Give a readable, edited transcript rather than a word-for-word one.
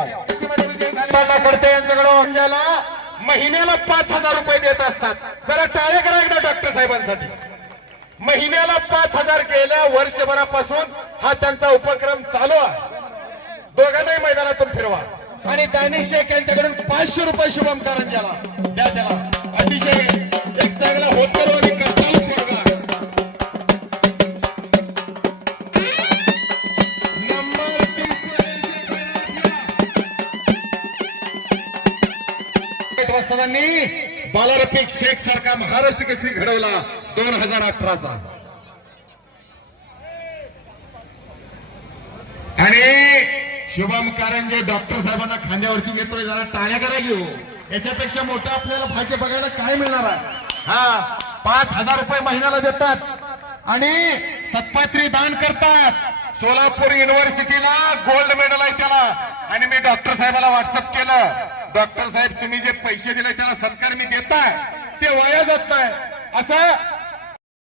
विजय झालेला करते यांच्याकडे वाचायला महिन्याला 5,000 रुपये देत असतात. जरा टाळे करा एकदा डॉक्टर साहेबांसाठी. महिन्याला 5,000 गेल्या वर्षभरापासून हा त्यांचा उपक्रम चालू आहे. दोघांनाही मैदानातून फिरवा. आणि दानिश शेख यांच्याकडून 500 रुपये शुभम कारंजाला द्या. त्याला अतिशय एक चांगला होतकरू आणि करताळू मुलगा. नंबर 30 वाजतानी बालारफिक शेख सारखा महाराष्ट्र केसरी घडवला 2018चा. आणि शुभम कारंजे डॉक्टर साहेबांना खांद्यावरती घेतोय. जरा टाळ्या करा घेऊ. याच्यापेक्षा मोठं आपल्याला भाग्य बघायला काय मिळणार आहे. हा 5,000 रुपये महिन्याला देतात आणि सत्पात्री दान करतात. सोलापूर युनिव्हर्सिटीला गोल्ड मेडल आहे त्याला. आणि मी डॉक्टर साहेबाला व्हॉट्सअप केलं, डॉक्टर साहेब तुम्ही जे पैसे दिले त्याला सत्कार मी देताय ते वाया जात नाही. असं